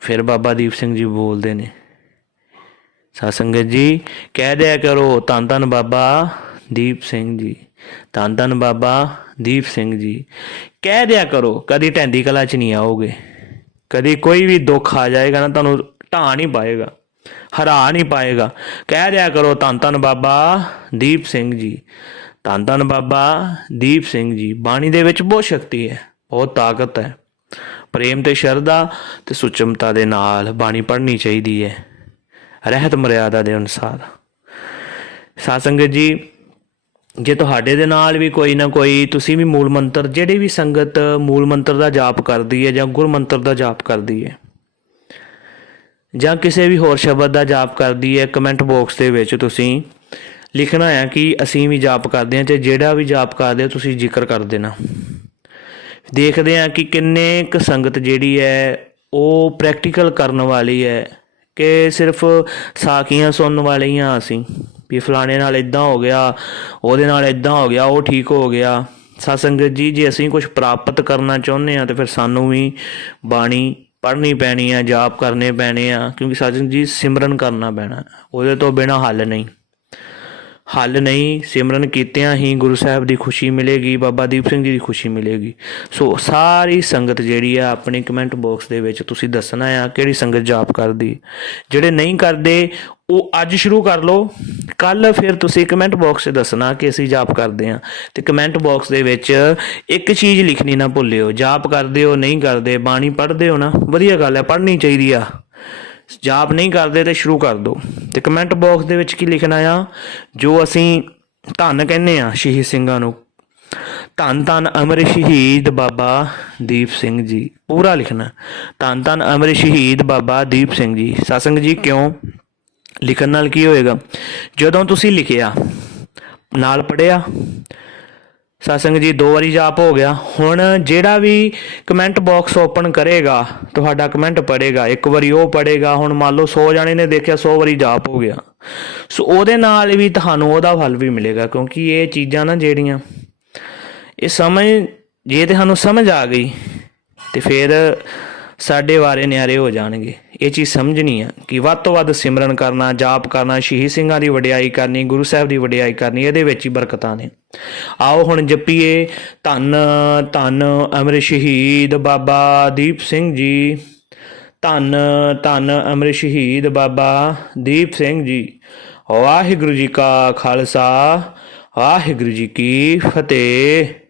ਫਿਰ ਬਾਬਾ ਦੀਪ ਸਿੰਘ ਜੀ ਬੋਲਦੇ ਨੇ। ਸਾਧ ਸੰਗਤ ਜੀ, ਕਹਿ ਦਿਆ ਕਰੋ, ਧੰਨ ਧੰਨ ਬਾਬਾ ਦੀਪ ਸਿੰਘ ਜੀ, ਧੰਨ ਧੰਨ ਬਾਬਾ ਦੀਪ ਸਿੰਘ ਜੀ। ਕਹਿ ਦਿਆ ਕਰੋ, ਕਦੀ ਢੈਂਦੀ ਕਲਾ ਚ ਨਹੀਂ ਆਓਗੇ। ਕਦੀ ਕੋਈ ਵੀ ਦੁੱਖ ਆ ਜਾਏਗਾ ਨਾ, ਤੁਹਾਨੂੰ ਢਾਹ ਨਹੀਂ ਪਾਏਗਾ। ਹਰਾ ਨਹੀਂ ਪਾਏਗਾ। ਕਹਿ ਦਿਆ ਕਰੋ ਧੰਨ ਧੰਨ ਬਾਬਾ ਦੀਪ ਸਿੰਘ ਜੀ। ਧੰਨ ਧੰਨ ਬਾਬਾ ਦੀਪ ਸਿੰਘ ਜੀ, ਬਾਣੀ ਦੇ ਵਿੱਚ ਬਹੁਤ ਸ਼ਕਤੀ ਹੈ, ਬਹੁਤ ਤਾਕਤ ਹੈ। ਪ੍ਰੇਮ ਤੇ ਸ਼ਰਧਾ ਤੇ ਸੁਚਮਤਾ ਦੇ ਨਾਲ ਬਾਣੀ ਪੜ੍ਹਨੀ ਚਾਹੀਦੀ ਹੈ, ਰਹਿਤ ਮਰਿਆਦਾ ਦੇ ਅਨੁਸਾਰ। ਸਾਧ ਸੰਗਤ ਜੀ, ਜੇ ਤੁਹਾਡੇ ਦੇ ਨਾਲ ਵੀ ਕੋਈ ਨਾ ਕੋਈ ਤੁਸੀਂ ਵੀ ਮੂਲ ਮੰਤਰ, ਜਿਹੜੇ ਵੀ ਸੰਗਤ ਮੂਲ ਮੰਤਰ ਦਾ ਜਾਪ ਕਰਦੀ ਹੈ ਜਾਂ ਗੁਰ ਮੰਤਰ ਦਾ ਜਾਪ ਕਰਦੀ ਹੈ ਜਾਂ ਕਿਸੇ ਵੀ ਹੋਰ ਸ਼ਬਦ ਦਾ ਜਾਪ ਕਰਦੀ ਹੈ ਕਮੈਂਟ ਬਾਕਸ ਦੇ ਵਿੱਚ ਤੁਸੀਂ ਲਿਖਣਾ ਹੈ ਕਿ ਅਸੀਂ ਵੀ ਜਾਪ ਕਰਦੇ ਹਾਂ ਤੇ ਜਿਹੜਾ ਵੀ ਜਾਪ ਕਰਦੇ ਹੋ, ਤੁਸੀਂ ਜ਼ਿਕਰ ਕਰ ਦੇਣਾ। ਦੇਖਦੇ ਹਾਂ ਕਿ ਕਿੰਨੇ ਕੁ ਸੰਗਤ ਜਿਹੜੀ ਹੈ, ਉਹ ਪ੍ਰੈਕਟੀਕਲ ਕਰਨ ਵਾਲੀ ਹੈ ਕਿ ਸਿਰਫ ਸਾਖੀਆਂ ਸੁਣਨ ਵਾਲੇ ਹਾਂ ਅਸੀਂ। ਵੀ ਫਲਾਣੇ ਨਾਲ ਇਦਾਂ ਹੋ ਗਿਆ, ਉਹਦੇ ਨਾਲ ਇਦਾਂ ਹੋ ਗਿਆ, ਉਹ ਠੀਕ ਹੋ ਗਿਆ। ਸਤਸੰਗ ਜੀ, ਜੇ ਅਸੀਂ ਕੁਝ ਪ੍ਰਾਪਤ ਕਰਨਾ ਚਾਹੁੰਦੇ ਹਾਂ, ਤੇ ਫਿਰ ਸਾਨੂੰ ਵੀ ਬਾਣੀ ਪੜ੍ਹਨੀ ਪੈਣੀ ਆ, ਜਾਪ ਕਰਨੇ ਪੈਣੇ ਆ, ਕਿਉਂਕਿ ਸਾਜਨ ਜੀ ਸਿਮਰਨ ਕਰਨਾ ਪੈਣਾ, ਉਹਦੇ ਤੋਂ ਬਿਨਾ ਹੱਲ ਨਹੀਂ। ਹੱਲ ਨਹੀਂ, ਸਿਮਰਨ ਕੀਤਿਆਂ ਹੀ ਗੁਰੂ ਸਾਹਿਬ ਦੀ ਖੁਸ਼ੀ ਮਿਲੇਗੀ, ਬਾਬਾ ਦੀਪ ਸਿੰਘ ਜੀ ਦੀ ਖੁਸ਼ੀ ਮਿਲੇਗੀ। ਸੋ ਸਾਰੀ ਸੰਗਤ ਜਿਹੜੀ ਆ, ਆਪਣੀ ਕਮੈਂਟ ਬਾਕਸ ਦੇ ਵਿੱਚ ਤੁਸੀਂ ਦੱਸਣਾ ਆ, ਕਿਹੜੀ ਸੰਗਤ ਜਾਪ ਕਰਦੀ ਜਿਹੜੇ ਨਹੀਂ ਕਰਦੇ, ਉਹ ਅੱਜ ਸ਼ੁਰੂ ਕਰ ਲਓ। ਕੱਲ ਫਿਰ ਤੁਸੀਂ ਕਮੈਂਟ ਬਾਕਸ 'ਚ ਦੱਸਣਾ ਕਿ ਅਸੀਂ ਜਾਪ ਕਰਦੇ ਹਾਂ। ਤੇ ਕਮੈਂਟ ਬਾਕਸ ਦੇ ਵਿੱਚ ਇੱਕ ਚੀਜ਼ ਲਿਖਣੀ ਨਾ ਭੁੱਲਿਓ, ਜਾਪ ਕਰਦੇ ਹੋ, ਨਹੀਂ ਕਰਦੇ, ਬਾਣੀ ਪੜ੍ਹਦੇ ਹੋ ਨਾ, ਵਧੀਆ ਗੱਲ ਹੈ, ਪੜ੍ਹਨੀ ਚਾਹੀਦੀ ਆ। ਜਾਪ ਨਹੀਂ ਕਰਦੇ ਤੇ ਸ਼ੁਰੂ ਕਰ ਦਿਓ। ਤੇ ਕਮੈਂਟ ਬਾਕਸ ਦੇ ਵਿੱਚ ਕੀ ਲਿਖਣਾ ਆ? ਜੋ ਅਸੀਂ ਧੰਨ ਕਹਿੰਦੇ ਆ ਸ਼ਹੀਦ ਸਿੰਘਾਂ ਨੂੰ। ਧੰਨ ਧੰਨ ਅਮਰ ਸ਼ਹੀਦ ਬਾਬਾ ਦੀਪ ਸਿੰਘ ਜੀ। ਪੂਰਾ ਲਿਖਣਾ। ਧੰਨ ਧੰਨ ਅਮਰ ਸ਼ਹੀਦ ਬਾਬਾ ਦੀਪ ਸਿੰਘ ਜੀ। ਸਤਸੰਗ ਜੀ, ਕਿਉਂ? ਲਿਖਣ ਨਾਲ ਕੀ ਹੋਏਗਾ? ਜਦੋਂ ਤੁਸੀਂ ਲਿਖਿਆ, ਨਾਲ ਪੜਿਆ ਸਤਸੰਗ ਜੀ, ਦੋ ਵਾਰੀ ਜਾਪ ਹੋ ਗਿਆ। ਹੁਣ ਜਿਹੜਾ ਵੀ ਕਮੈਂਟ ਬਾਕਸ ਓਪਨ ਕਰੇਗਾ, ਤੁਹਾਡਾ ਕਮੈਂਟ ਪੜੇਗਾ ਇੱਕ ਵਾਰੀ ਉਹ ਪੜੇਗਾ ਹੁਣ ਮੰਨ ਲਓ 100 ਜਾਣੇ ਨੇ ਦੇਖਿਆ 100 ਵਾਰੀ ਜਾਪ ਹੋ ਗਿਆ। ਸੋ ਉਹਦੇ ਨਾਲ ਵੀ ਤੁਹਾਨੂੰ ਉਹਦਾ ਫਲ ਵੀ ਮਿਲੇਗਾ, ਕਿਉਂਕਿ ਇਹ ਚੀਜ਼ਾਂ ਨਾ ਜਿਹੜੀਆਂ, ਇਹ ਸਮਝ, ਜੇ ਤੇ ਸਾਨੂੰ ਸਮਝ ਆ ਗਈ, ਤੇ ਫਿਰ ਸਾਡੇ ਵਾਰੇ ਨਿਆਰੇ ਹੋ ਜਾਣਗੇ। ਇਹ ਚੀਜ਼ ਸਮਝਣੀ ਆ ਕਿ ਵੱਧ ਤੋਂ ਵੱਧ ਸਿਮਰਨ ਕਰਨਾ, ਜਾਪ ਕਰਨਾ, ਸ਼ਹੀਦ ਸਿੰਘਾਂ ਦੀ ਵਡਿਆਈ ਕਰਨੀ, ਗੁਰੂ ਸਾਹਿਬ ਦੀ ਵਡਿਆਈ ਕਰਨੀ, ਇਹਦੇ ਵਿੱਚ ਹੀ ਬਰਕਤਾਂ ਨੇ। ਆਓ ਹੁਣ ਜਪੀਏ, ਧੰਨ ਧੰਨ ਅਮਰ ਸ਼ਹੀਦ ਬਾਬਾ ਦੀਪ ਸਿੰਘ ਜੀ। ਧੰਨ ਧੰਨ ਅਮਰ ਸ਼ਹੀਦ ਬਾਬਾ ਦੀਪ ਸਿੰਘ ਜੀ। ਵਾਹਿਗੁਰੂ ਜੀ ਕਾ ਖਾਲਸਾ, ਵਾਹਿਗੁਰੂ ਜੀ ਕੀ ਫਤਿਹ।